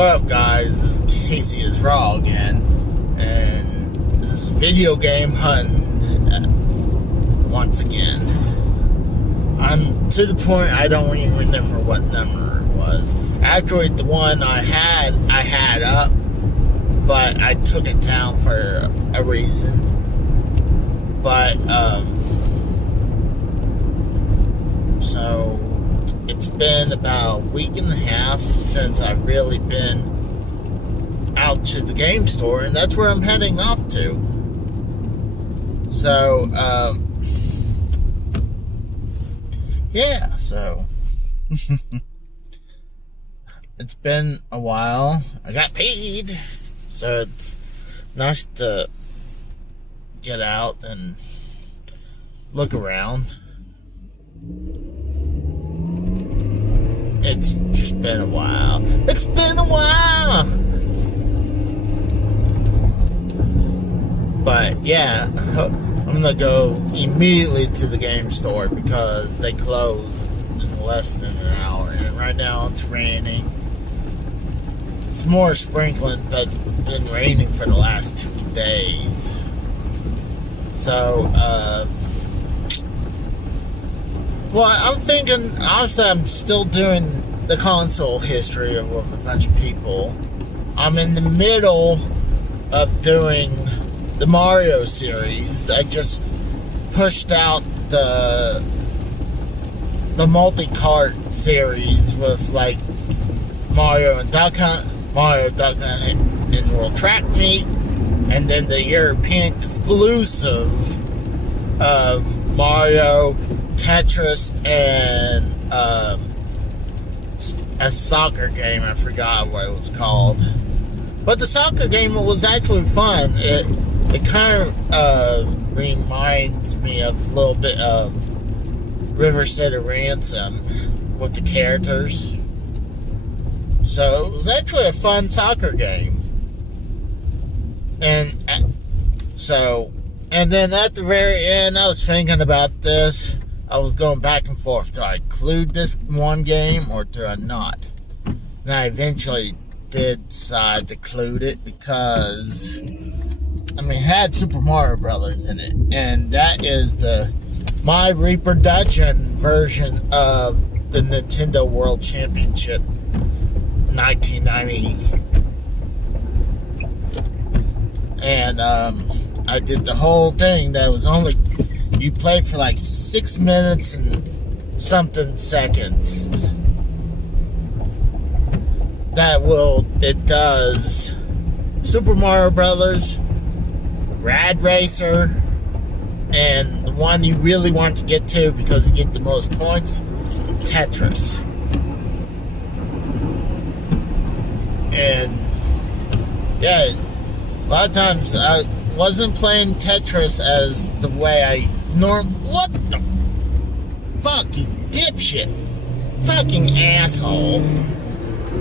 What up, guys? This is Casey is Raw again, and this is video game hunting once again. I'm to the point I don't even remember what number it was. Actually, the one I had up, but I took it down for a reason. But so it's been about a week and a half since I've really been out to the game store, and that's where I'm heading off to. So, yeah, so it's been a while. I got paid, so it's nice to get out and look around. It's just been a while. It's been a while! But, yeah, I'm gonna go immediately to the game store because they close in less than an hour. And right now it's raining. It's more sprinkling, but it's been raining for the last 2 days. So, well, I'm thinking, honestly, I'm still doing the console history with a bunch of people. I'm in the middle of doing the Mario series. I just pushed out the multi-cart series with, like, Mario and Duck Hunt, and World Track Meet, and then the European exclusive Mario, Tetris, and a soccer game. I forgot what it was called, but the soccer game was actually fun. It kind of reminds me of a little bit of River City Ransom with the characters. So it was actually a fun soccer game. And then at the very end, I was thinking about this. I was going back and forth. Do I include this one game or do I not? And I eventually did decide to include it because, I mean, it had Super Mario Brothers in it. And that is my reproduction version of the Nintendo World Championship 1990. And I did the whole thing. That was only, you played for like 6 minutes and something seconds. It does Super Mario Brothers, Rad Racer, and the one you really want to get to because you get the most points, Tetris. And yeah, a lot of times I wasn't playing Tetris as the way I what the fuck, you dipshit, fucking asshole.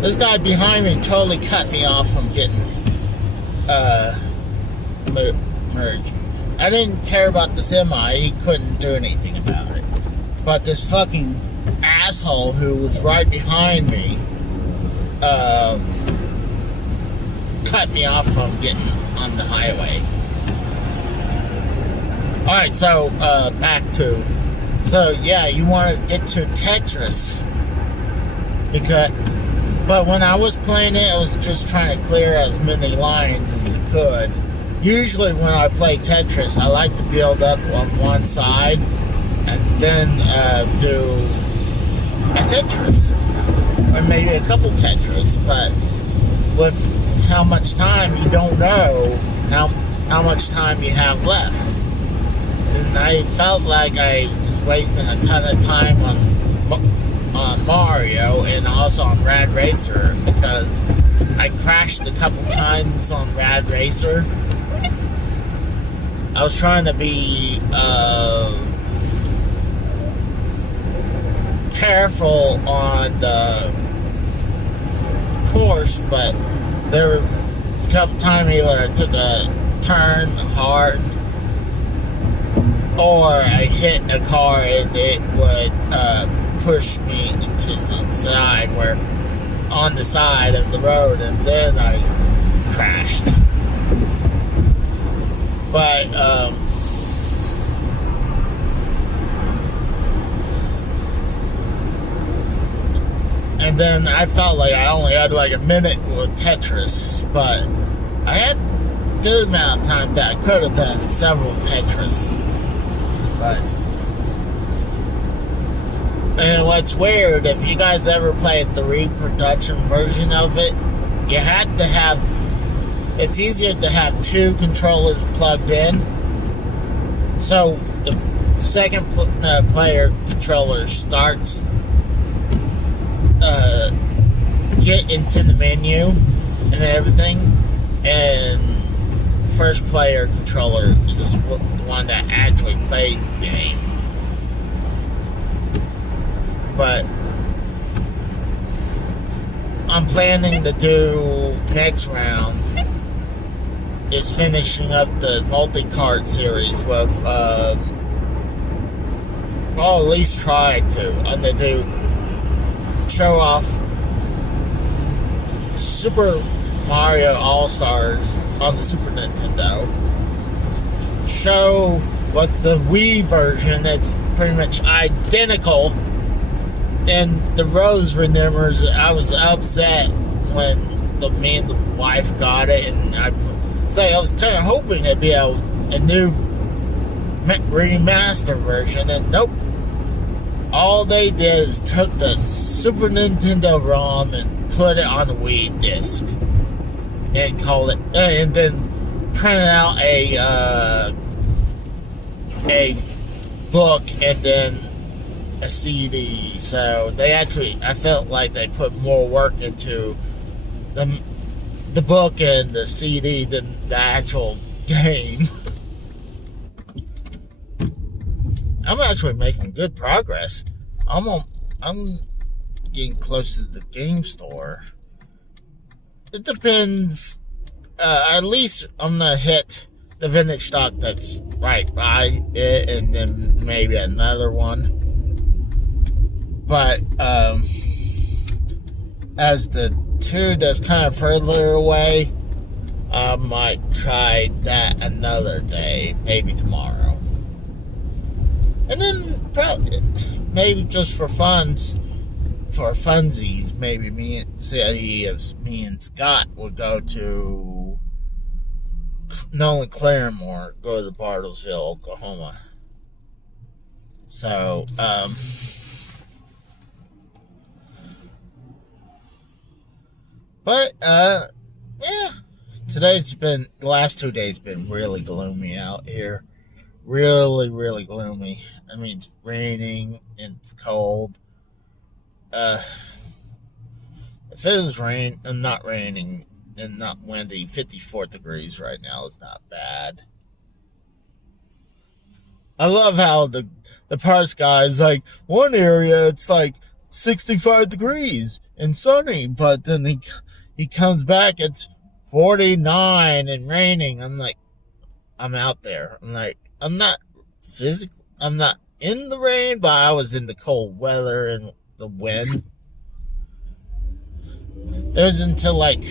This guy behind me totally cut me off from getting merged. I didn't care about the semi. He couldn't do anything about it. But this fucking asshole who was right behind me cut me off from getting on the highway. Alright, so back to, so yeah, you want to get to Tetris but when I was playing it, I was just trying to clear as many lines as I could. Usually when I play Tetris, I like to build up on one side and then do a Tetris, or maybe a couple Tetris, but with how much time, you don't know how much time you have left. And I felt like I was wasting a ton of time on Mario and also on Rad Racer because I crashed a couple times on Rad Racer. I was trying to be careful on the course, but there were a couple times either I took a turn hard or I hit a car and it would push me into the side where on the side of the road, and then I crashed. But and then I felt like I only had like a minute with Tetris, but I had a good amount of time that I could have done several Tetris. But and what's weird, if you guys ever played the reproduction version of it, you had to have, it's easier to have two controllers plugged in. So the second player controller starts, get into the menu and everything, and first player controller is the one that actually plays the game. But I'm planning to do next round is finishing up the multi-card series with, well, at least try to. I'm going to do show off Super Mario All-Stars on the Super Nintendo. Show what the Wii version, it's pretty much identical. And the Rose remembers I was upset when me and the wife got it, and I was kind of hoping it'd be a new remaster version, and nope. All they did is took the Super Nintendo ROM and put it on a Wii disc and called it, and then printed out a book and then a CD. So they actually, I felt like they put more work into the book and the CD than the actual game. I'm actually making good progress. I'm getting close to the game store. It depends. At least I'm gonna hit the vintage stock that's right by it, and then maybe another one. But as the two that's kind of further away, I might try that another day, maybe tomorrow. And then probably, maybe just for funsies, maybe me and Scott would go to Nolan Claremore, go to Bartlesville, Oklahoma. So, but, yeah, the last 2 days been really gloomy out here. Really, really gloomy. I mean, it's raining and it's cold. If it was not raining and not windy, 54 degrees right now is not bad. I love how the parts guy is like, one area it's like 65 degrees and sunny, but then he comes back, it's 49 and raining. I'm like, I'm out there. I'm like, I'm not in the rain, but I was in the cold weather and the wind. It was until like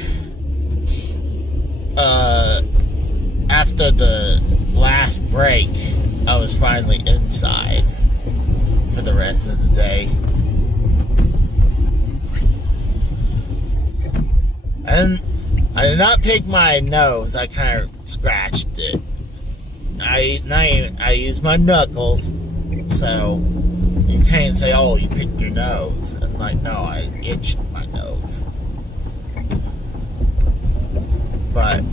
after the last break, I was finally inside for the rest of the day. And I did not pick my nose. I kind of scratched it. I used my knuckles, so you can't say, oh, you picked your nose. And like, no, I itched my nose. But,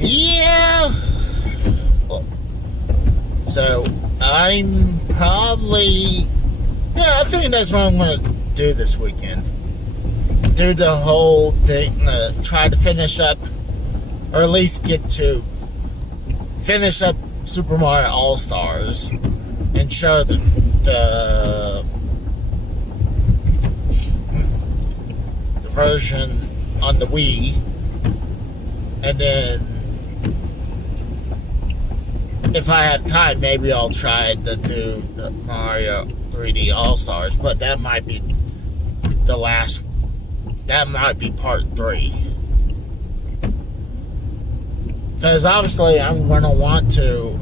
yeah. So, I'm probably, I think that's what I'm going to do this weekend. Do the whole thing, try to finish up, or at least finish up Super Mario All-Stars and show the version on the Wii, and then if I have time, maybe I'll try to do the Mario 3D All-Stars, but that might be the last. That might be part 3. Because obviously I'm going to want to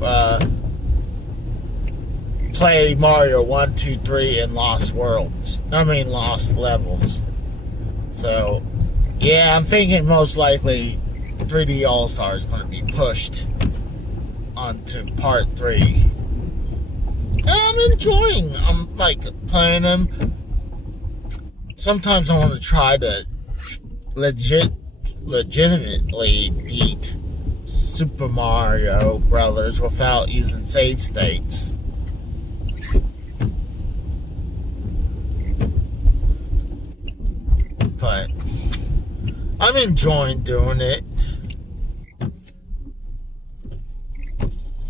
play Mario 1, 2, 3 in Lost Levels. So, yeah, I'm thinking most likely 3D All-Star is going to be pushed onto part 3. I'm enjoying. I'm like playing them. Sometimes I want to try to legitimately beat Super Mario Brothers without using save states. But I'm enjoying doing it.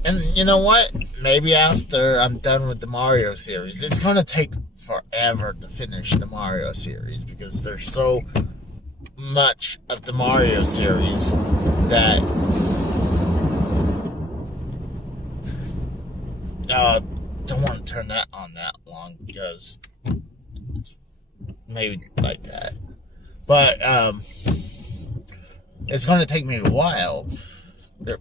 And you know what? Maybe after I'm done with the Mario series, it's going to take forever to finish the Mario series because there's so much of the Mario series that don't want to turn that on that long because maybe like that. But it's going to take me a while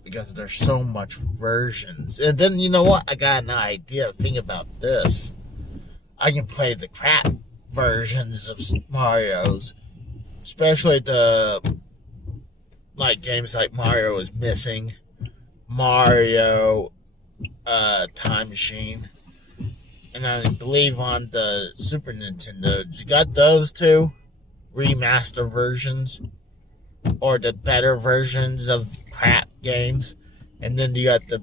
because there's so much versions. And then you know what? I got an idea. Think about this. I can play the crap versions of Mario's, especially the games like Mario is Missing, Mario Time Machine, and I believe on the Super Nintendo, you got those two remaster versions or the better versions of crap games, and then you got the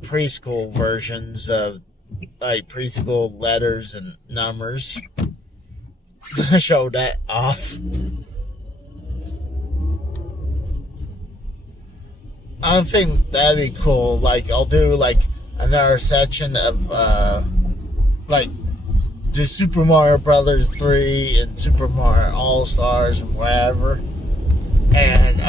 preschool versions of preschool letters and numbers. Show that off. I think that'd be cool. I'll do another section of the Super Mario Brothers 3 and Super Mario All Stars and whatever. And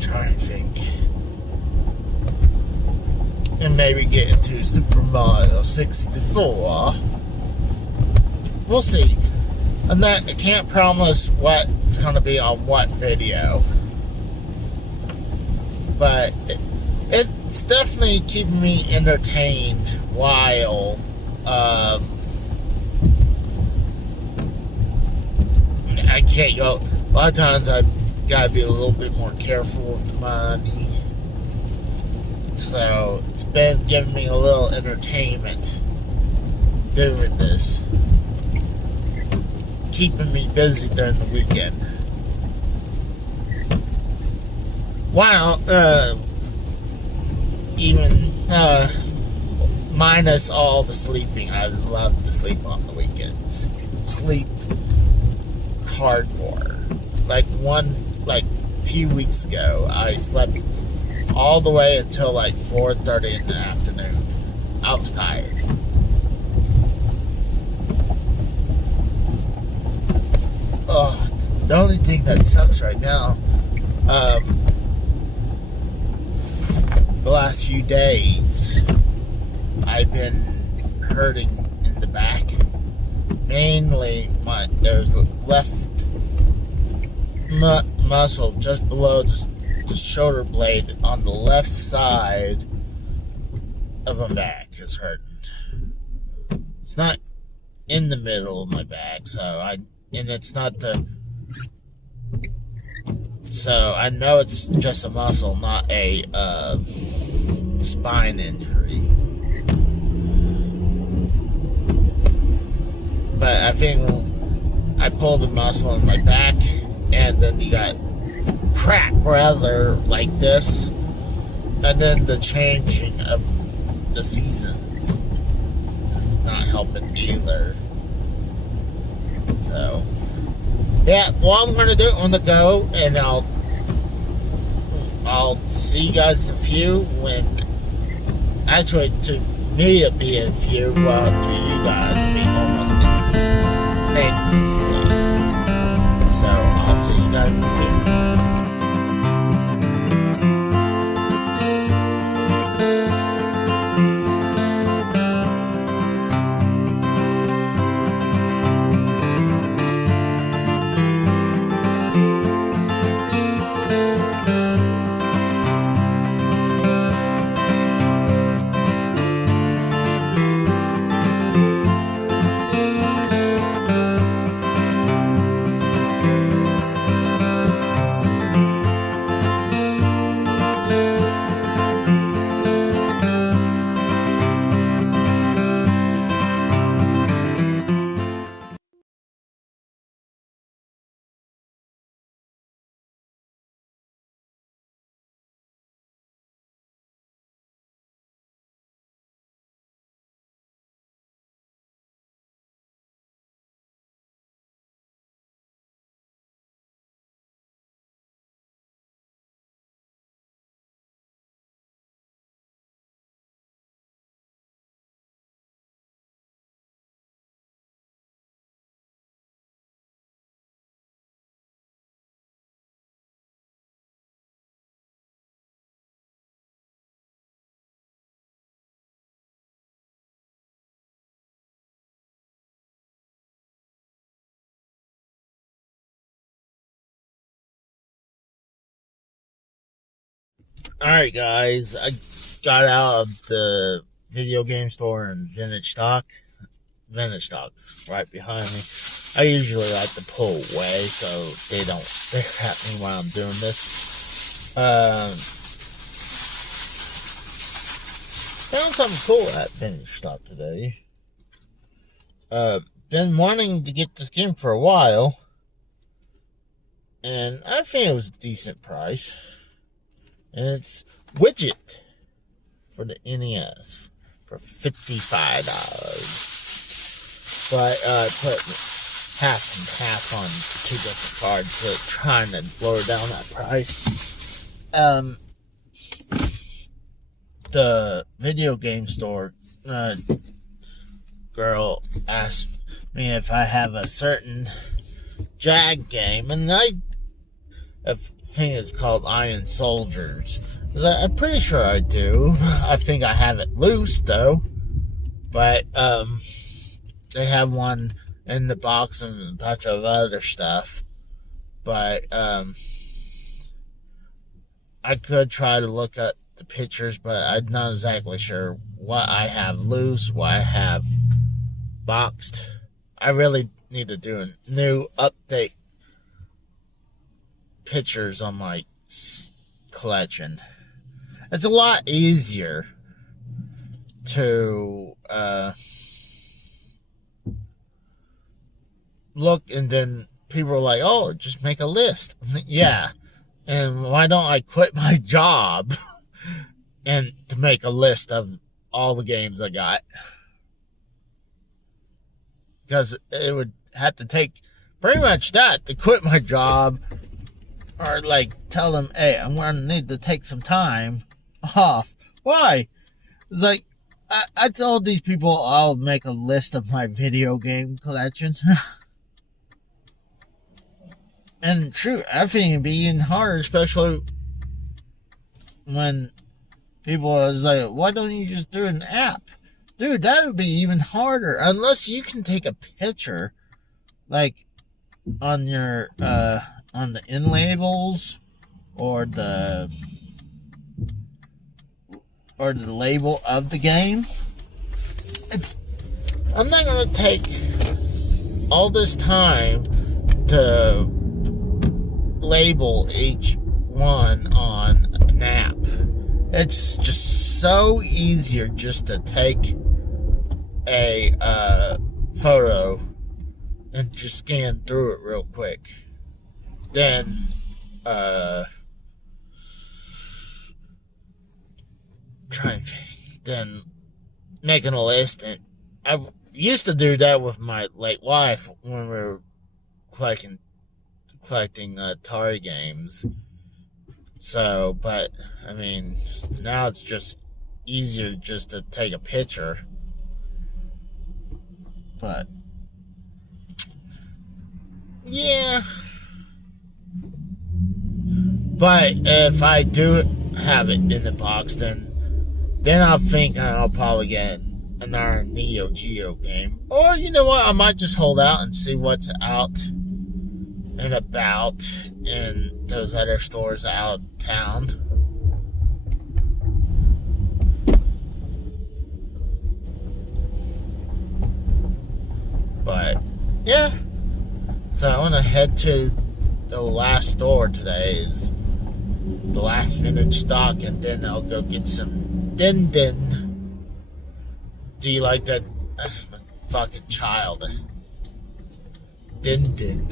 trying to think. And maybe get into Super Mario 64. We'll see. And that I can't promise what's going to be on what video. But it's definitely keeping me entertained while I can't go. A lot of times I've got to be a little bit more careful with the money. So it's been giving me a little entertainment doing this. Keeping me busy during the weekend. Wow, even minus all the sleeping. I love to sleep on the weekends. Sleep hardcore. A few weeks ago, I slept all the way until 4:30 in the afternoon. I was tired. Oh, the only thing that sucks right now, the last few days, I've been hurting in the back. Mainly, there's a left muscle just below the shoulder blade on the left side of my back is hurting. It's not in the middle of my back, and it's not so I know it's just a muscle, not a spine injury. But I think I pulled a muscle in my back, and then you got crap weather like this, and then the changing of the seasons is not helping either. So, yeah, what I'm gonna do, I'm gonna go, and I'll see you guys in a few when, actually, to me it'll be a few, while to you guys it'll be almost instantaneously. So, I'll see you guys in a few. Alright guys, I got out of the video game store in Vintage Stock. Vintage Stock's right behind me. I usually like to pull away so they don't stare at me while I'm doing this. Found something cool at Vintage Stock today. Been wanting to get this game for a while, and I think it was a decent price. And it's Widget for the NES for $55. So I put half and half on 2 different cards, so trying to lower down that price. The video game store girl asked me if I have a certain Jag game, and I think it's called Iron Soldiers. I'm pretty sure I do. I think I have it loose though, but they have one in the box and a bunch of other stuff. But I could try to look at the pictures, but I'm not exactly sure what I have loose, what I have boxed. I really need to do a new update pictures on my collection. It's a lot easier to look, and then people are like, oh, just make a list. Yeah, and why don't I quit my job and to make a list of all the games I got? Because it would have to take pretty much that to quit my job. Or like tell them, hey, I'm gonna need to take some time off. Why? It's like I told these people I'll make a list of my video game collections. And true, I think it'd be even harder, especially when people was like, why don't you just do an app? Dude, that would be even harder unless you can take a picture, like on your on the end labels or the label of the game. I'm not gonna take all this time to label each one on an app. It's just so easier just to take a photo and just scan through it real quick. Then, then making a list. And I used to do that with my late wife when we were collecting Atari games. So, but, I mean, now it's just easier just to take a picture. But, yeah. But if I do have it in the box, then I'll think I'll probably get another Neo Geo game. Or, you know what, I might just hold out and see what's out and about in those other stores out of town. But, yeah. So I want to head to the last store today, is the last Vintage Stock, and then I'll go get some Din Din. Do you like that? My fucking child. Din Din.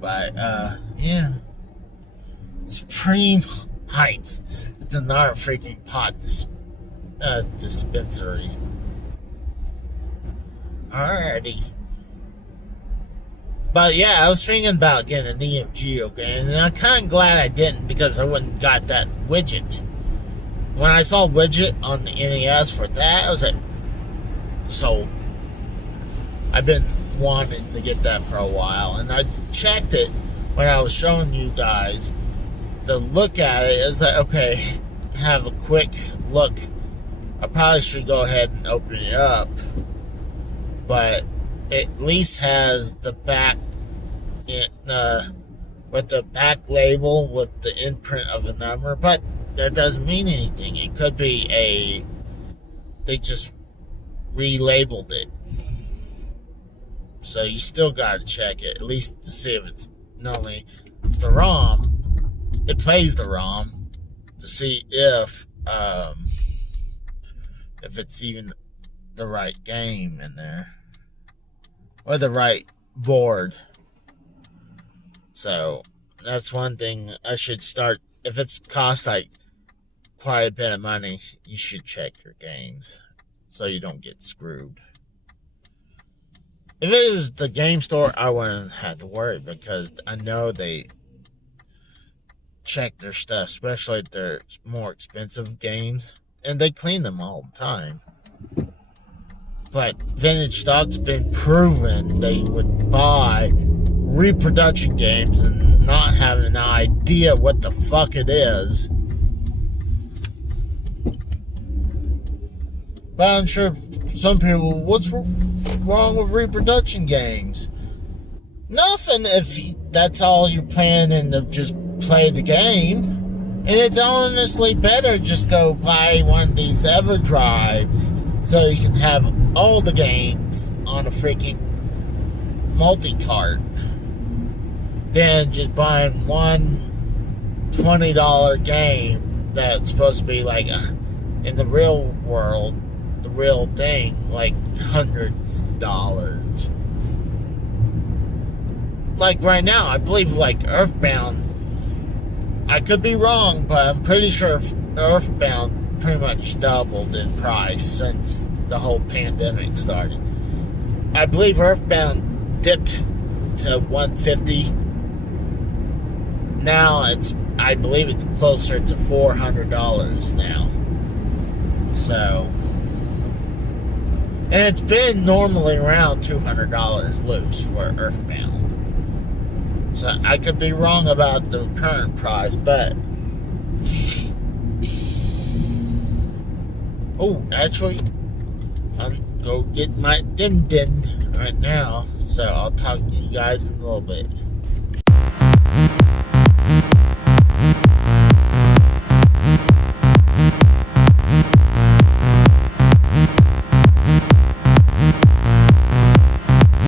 But, yeah. Supreme Heights. It's another freaking pot dispensary. Alrighty. But yeah, I was thinking about getting a Neo Geo game, and I'm kind of glad I didn't, because I wouldn't got that Widget. When I saw Widget on the NES for that, I was like, sold. I've been wanting to get that for a while, and I checked it when I was showing you guys to look at it. It's like, okay, have a quick look. I probably should go ahead and open it up, but it at least has the back with the back label with the imprint of a number, but that doesn't mean anything. It could be they just relabeled it. So you still gotta check it, at least to see if it's not only it's the ROM, it plays the ROM to see if it's even the right game in there. Or the right board. So that's one thing I should start. If it's cost like quite a bit of money, you should check your games so you don't get screwed. If it was the game store, I wouldn't have to worry because I know they check their stuff, especially if they're more expensive games, and they clean them all the time. But Vintage Stock's been proven they would buy reproduction games and not having an idea what the fuck it is. But I'm sure some people, what's wrong with reproduction games? Nothing if that's all you're planning to just play the game. And it's honestly better just go buy one of these EverDrives so you can have all the games on a freaking multi-cart than just buying one $20 game that's supposed to be like in the real world, the real thing, like hundreds of dollars. Like right now, I believe like Earthbound, I could be wrong, but I'm pretty sure Earthbound pretty much doubled in price since the whole pandemic started. I believe Earthbound dipped to $150. Now I believe it's closer to $400 now. So, and it's been normally around $200 loose for Earthbound. So I could be wrong about the current price, but actually, I'm go get my din right now. So I'll talk to you guys in a little bit.